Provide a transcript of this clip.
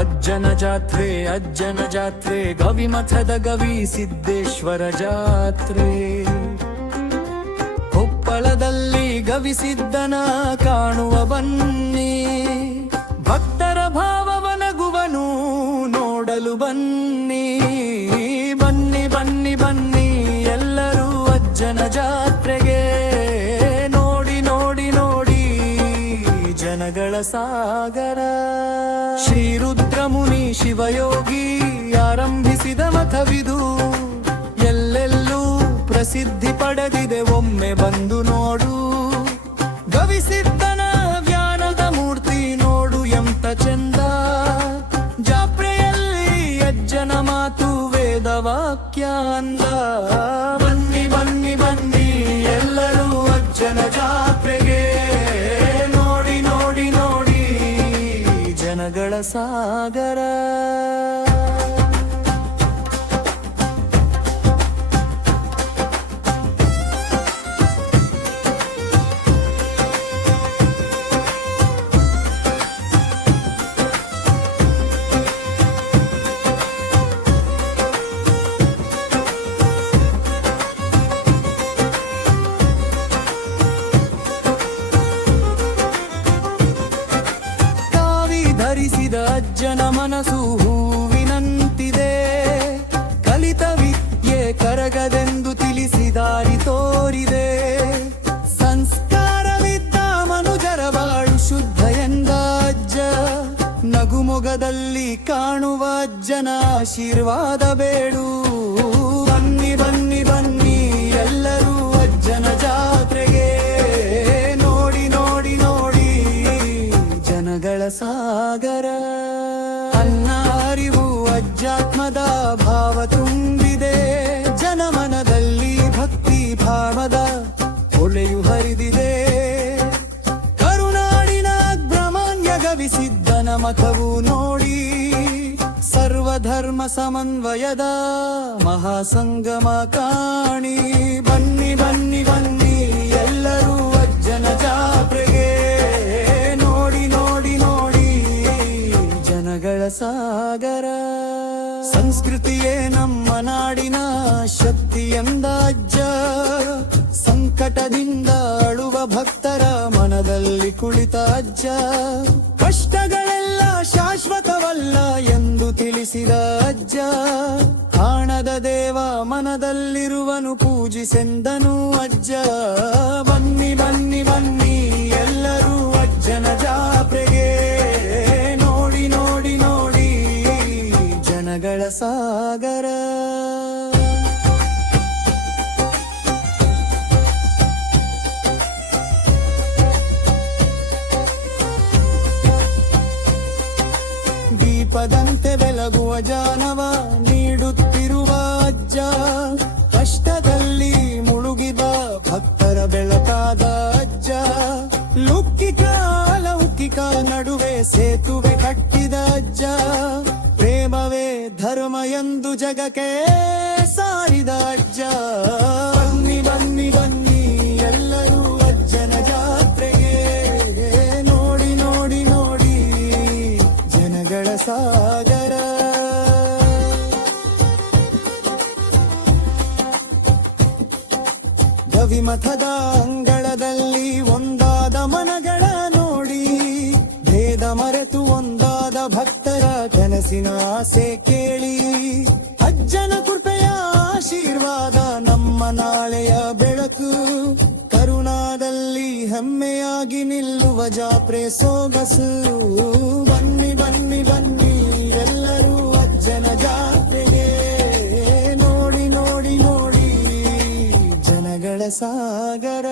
ಅಜ್ಜನ ಜಾತ್ರೆ ಗವಿಮಠದ ಗವಿ ಸಿದ್ದೇಶ್ವರ ಜಾತ್ರೆ. ಕೊಪ್ಪಳದಲ್ಲಿ ಗವಿಸಿದ್ದನ ಕಾಣುವ ಬನ್ನಿ, ಭಕ್ತರ ಭಾವವನಗುವನು ನೋಡಲು ಬನ್ನಿ. ಬನ್ನಿ ಬನ್ನಿ ಬನ್ನಿ ಎಲ್ಲರೂ ಅಜ್ಜನ ಜಾತ್ರೆಗೆ, ನೋಡಿ ನೋಡಿ ನೋಡಿ ಜನಗಳ ಸಾಗರ. ಶ್ರೀ ರುದ್ರಮುನಿ ಶಿವಯೋಗಿ ಆರಂಭಿಸಿದ ಮಠವಿದು, ಎಲ್ಲೆಲ್ಲೂ ಪ್ರಸಿದ್ಧಿ ಪಡೆದಿದೆ, ಒಮ್ಮೆ ಬಂದು ನೋಡು. ಗವಿಸಿದ್ದನ ಜ್ಞಾನದ ಮೂರ್ತಿ ನೋಡು ಎಂತ ಚಂದ, ಜಾತ್ರೆಯಲ್ಲಿ ಅಜ್ಜನ ಮಾತು ವೇದವಾಕ್ಯ ಅಂದ. ಬನ್ನಿ ಬನ್ನಿ ಬನ್ನಿ ಎಲ್ಲರೂ ಅಜ್ಜನ ಜಾತ್ರೆಗೆ, ನೋಡಿ ನೋಡಿ ನೋಡಿ ಜನಗಳ ಸಾಗರ. ಧರಿಸಿದ ಅಜ್ಜನ ಮನಸ್ಸು ಹೂವಿನಂತಿದೆ, ಕಲಿತ ವಿದ್ಯೆ ಕರಗದೆಂದು ತಿಳಿಸಿದಾರಿ ತೋರಿದೆ. ಸಂಸ್ಕಾರವಿದ್ದ ಮನುಜರ ಬಾಳು ಶುದ್ಧ ಎಂದ ಅಜ್ಜ, ನಗುಮೊಗದಲ್ಲಿ ಕಾಣುವ ಅಜ್ಜನ ಆಶೀರ್ವಾದ ಬೇಡು. ಬನ್ನಿ ಬನ್ನಿ ಬನ್ನಿ ಎಲ್ಲರೂ ಅಜ್ಜನ ಜಾತ್ರೆಗೆ, ನೋಡಿ ನೋಡಿ ನೋಡಿ ಜನಗಳ ಸಾಗರ. ಅನ್ನ ಅರಿವು ಅಧ್ಯಾತ್ಮದ ಭಾವ ತುಂಬಿದೆ, ಜನಮನದಲ್ಲಿ ಭಕ್ತಿ ಭಾವದ ಹೊಳೆಯು ಹರಿದಿದೆ. ಕರುನಾಡಿನ ಬ್ರಹ್ಮಣ್ಯ ಗವಿಸಿದ್ದನ ಮಠವು ನೋಡಿ, ಸರ್ವಧರ್ಮ ಸಮನ್ವಯದ ಮಹಾಸಂಗಮ ಕಾಣಿ. ಬನ್ನಿ ಬನ್ನಿ ಬನ್ನಿ ಎಲ್ಲರೂ ಅಜ್ಜನ ಜಾತ್ರೆಗೆ, ನೋಡಿ ನೋಡಿ ನೋಡಿ ಜನಗಳ ಸಾಗರ. ಸಂಸ್ಕೃತಿಯೇ ನಮ್ಮ ನಾಡಿನ ಶಕ್ತಿ ಎಂದ ಅಜ್ಜ, ಸಂಕಟದಿಂದ ಅಳುವ ಭಕ್ತರ ಮನದಲ್ಲಿ ಕುಳಿತ ಅಜ್ಜ. ಕಷ್ಟಗಳೆಲ್ಲ ಶಾಶ್ವತವಲ್ಲ ಎಂದು ತಿಳಿಸಿದ ಅಜ್ಜ, ಕಾಣದ ದೇವ ಮನದಲ್ಲಿರುವನು ಪೂಜಿಸೆಂದನು ಅಜ್ಜ. ಬನ್ನಿ ಬನ್ನಿ ಬನ್ನಿ ಎಲ್ಲರೂ ಅಜ್ಜನ ಜಾತ್ರೆಗೆ, ನೋಡಿ ನೋಡಿ ನೋಡಿ ಜನಗಳ ಸಾಗರ. ದೀಪದಂತೆ ಬೆಳಗುವ ಜಾನವ ನೀಡುತ್ತಿರುವ ಅಜ್ಜ, ಕಷ್ಟದಲ್ಲಿ ಮುಳುಗಿದ ಭಕ್ತರ ಬೆಳಕಾದ ಅಜ್ಜ. ಲೌಕಿಕ ಅಲೌಕಿಕ ನಡುವೆ ಸೇತುವೆ ಕಟ್ಟಿದ ಅಜ್ಜ, ಪ್ರೇಮವೇ ಧರ್ಮ ಎಂದು ಜಗಕ್ಕೆ ಸಾರಿದ ಅಜ್ಜ. ಬನ್ನಿ ಬನ್ನಿ ಬನ್ನಿ ಎಲ್ಲರೂ ಅಜ್ಜನ ಜಾತ್ರೆಗೆ, ನೋಡಿ ನೋಡಿ ನೋಡಿ ಜನಗಳ ಸಾಗರ. ಗವಿಮಠದ ಅಂಗಳದಲ್ಲಿ ಒಂದಾದ ಮನಗಳ ನೋಡಿ, ಭೇದ ಮರೆತು ಒಂದಾದ ಭಕ್ತರ ಕನಸಿನ ಆಸೆ ಕೇಳಿ. ಅಜ್ಜನ ಕೃಪೆಯ ಆಶೀರ್ವಾದ ನಮ್ಮ ನಾಳೆಯ ಬೆಳಕು, ಕರುಣಾದಲ್ಲಿ ಹೆಮ್ಮೆಯಾಗಿ ನಿಲ್ಲುವ ಜಾತ್ರೆ ಸೊಗಸು. ಬನ್ನಿ ಬನ್ನಿ ಬನ್ನಿ ಎಲ್ಲರೂ ಅಜ್ಜನ ಜಾತ್ರೆಗೆ, ನೋಡಿ ನೋಡಿ ನೋಡಿ ಜನಗಳ ಸಾಗರ.